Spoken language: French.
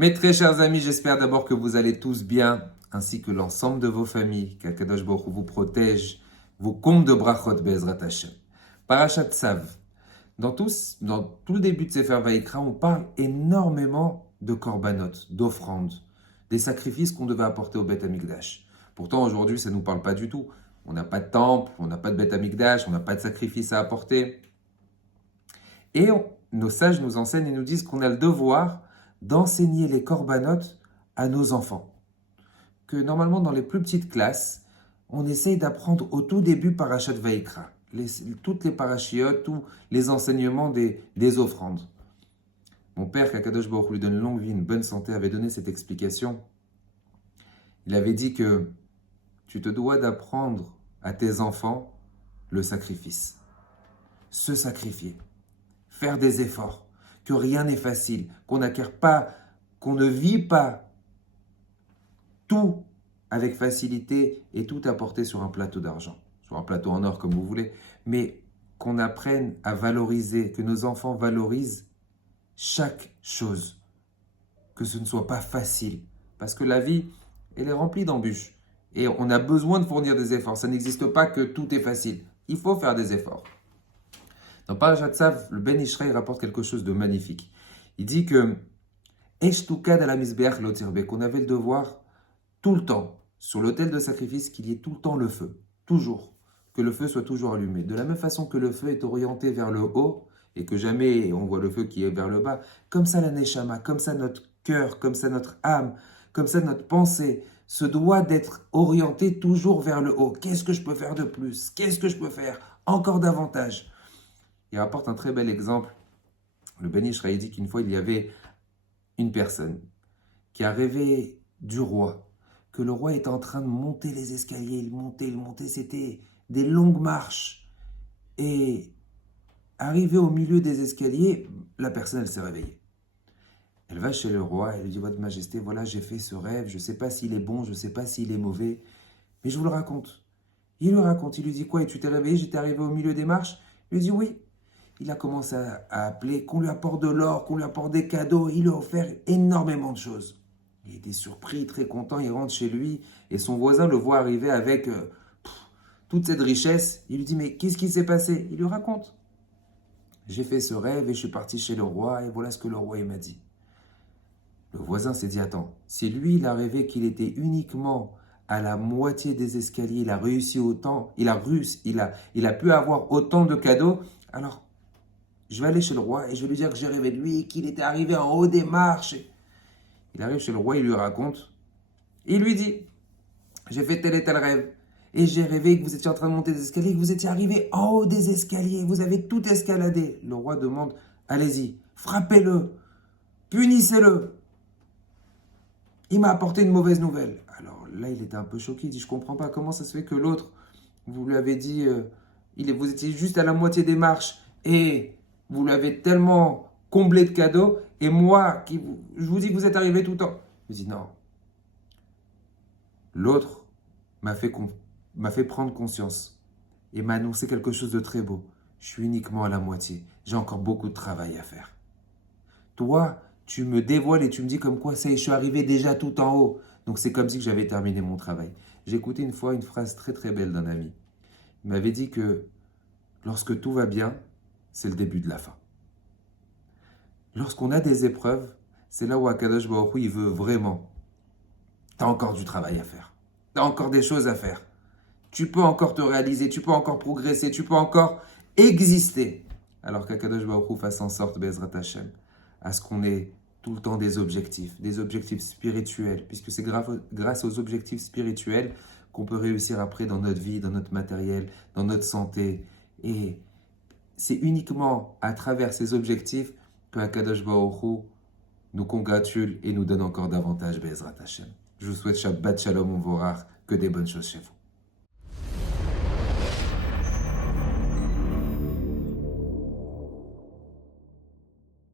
Mes très chers amis, j'espère d'abord que vous allez tous bien, ainsi que l'ensemble de vos familles, qu'Akadosh Baruch Hu vous protège, vous comble de brachot Be'ezrat Hashem. Parashat Tzav. Dans tout le début de Sefer Vayikra, on parle énormément de korbanot, d'offrandes, des sacrifices qu'on devait apporter au Beth Amikdash. Pourtant, aujourd'hui, ça ne nous parle pas du tout. On n'a pas de temple, on n'a pas de Beth Amikdash, on n'a pas de sacrifice à apporter. Et nos sages nous enseignent et nous disent qu'on a le devoir d'enseigner les corbanotes à nos enfants. Que normalement, dans les plus petites classes, on essaye d'apprendre au tout début Parashat Vayikra. Toutes les parachiotes, tous les enseignements des offrandes. Mon père, qu'Akadosh Baruch Hu lui donne une longue vie, une bonne santé, avait donné cette explication. Il avait dit que tu te dois d'apprendre à tes enfants le sacrifice. Se sacrifier. Faire des efforts. Que rien n'est facile. Qu'on n'acquiert pas, qu'on ne vit pas tout avec facilité et tout apporter sur un plateau d'argent. Sur un plateau en or comme vous voulez. Mais qu'on apprenne à valoriser, que nos enfants valorisent chaque chose. Que ce ne soit pas facile. Parce que la vie, elle est remplie d'embûches. Et on a besoin de fournir des efforts. Ça n'existe pas que tout est facile. Il faut faire des efforts. Dans Parashat Tzav, le Ben Ishraï rapporte quelque chose de magnifique. Il dit que qu'on avait le devoir tout le temps, sur l'autel de sacrifice, qu'il y ait tout le temps le feu. Toujours. Que le feu soit toujours allumé. De la même façon que le feu est orienté vers le haut, et que jamais on voit le feu qui est vers le bas, comme ça la Neshama, comme ça notre cœur, comme ça notre âme, comme ça notre pensée, se doit d'être orienté toujours vers le haut. Qu'est-ce que je peux faire de plus? Qu'est-ce que je peux faire encore davantage? Il rapporte un très bel exemple. Le Ben Ishraï dit qu'une fois, il y avait une personne qui a rêvé du roi, que le roi était en train de monter les escaliers, il montait, c'était des longues marches. Et arrivé au milieu des escaliers, la personne, elle s'est réveillée. Elle va chez le roi, elle lui dit, Votre Majesté, voilà, j'ai fait ce rêve, je ne sais pas s'il est bon, je ne sais pas s'il est mauvais, mais je vous le raconte. Il lui raconte, il lui dit quoi? Et tu t'es réveillé, j'étais arrivé au milieu des marches? Il lui dit oui. Il a commencé à appeler, qu'on lui apporte de l'or, qu'on lui apporte des cadeaux. Il lui a offert énormément de choses. Il était surpris, très content. Il rentre chez lui et son voisin le voit arriver avec toute cette richesse. Il lui dit, mais qu'est-ce qui s'est passé? Il lui raconte. J'ai fait ce rêve et je suis parti chez le roi et voilà ce que le roi m'a dit. Le voisin s'est dit, attends, si lui il a rêvé qu'il était uniquement à la moitié des escaliers, il a réussi autant, il a pu avoir autant de cadeaux, alors je vais aller chez le roi et je vais lui dire que j'ai rêvé de lui, qu'il était arrivé en haut des marches. Il arrive chez le roi, il lui raconte. Il lui dit, j'ai fait tel et tel rêve. Et j'ai rêvé que vous étiez en train de monter des escaliers, que vous étiez arrivé en haut des escaliers. Vous avez tout escaladé. Le roi demande, allez-y, frappez-le, punissez-le. Il m'a apporté une mauvaise nouvelle. Alors là, il était un peu choqué. Il dit, je ne comprends pas. Comment ça se fait que l'autre, vous lui avez dit, vous étiez juste à la moitié des marches et vous l'avez tellement comblé de cadeaux, et moi, je vous dis que vous êtes arrivé tout le temps. Je dis non. L'autre m'a fait prendre conscience et m'a annoncé quelque chose de très beau. Je suis uniquement à la moitié. J'ai encore beaucoup de travail à faire. Toi, tu me dévoiles et tu me dis comme quoi, je suis arrivé déjà tout en haut. Donc c'est comme si j'avais terminé mon travail. J'ai écouté une fois une phrase très très belle d'un ami. Il m'avait dit que lorsque tout va bien, c'est le début de la fin. Lorsqu'on a des épreuves, c'est là où Akadosh Baruch Hu, il veut vraiment. Tu as encore du travail à faire. Tu as encore des choses à faire. Tu peux encore te réaliser, tu peux encore progresser, tu peux encore exister. Alors qu'Akadosh Baruch Hu fasse en sorte, Be'ezrat Hashem, à ce qu'on ait tout le temps des objectifs spirituels, puisque c'est grâce aux objectifs spirituels qu'on peut réussir après dans notre vie, dans notre matériel, dans notre santé. Et c'est uniquement à travers ces objectifs que Akadosh Baruch Hu nous congratule et nous donne encore davantage Be'ezrat Hashem. Je vous souhaite Shabbat Shalom Uvorach, que des bonnes choses chez vous.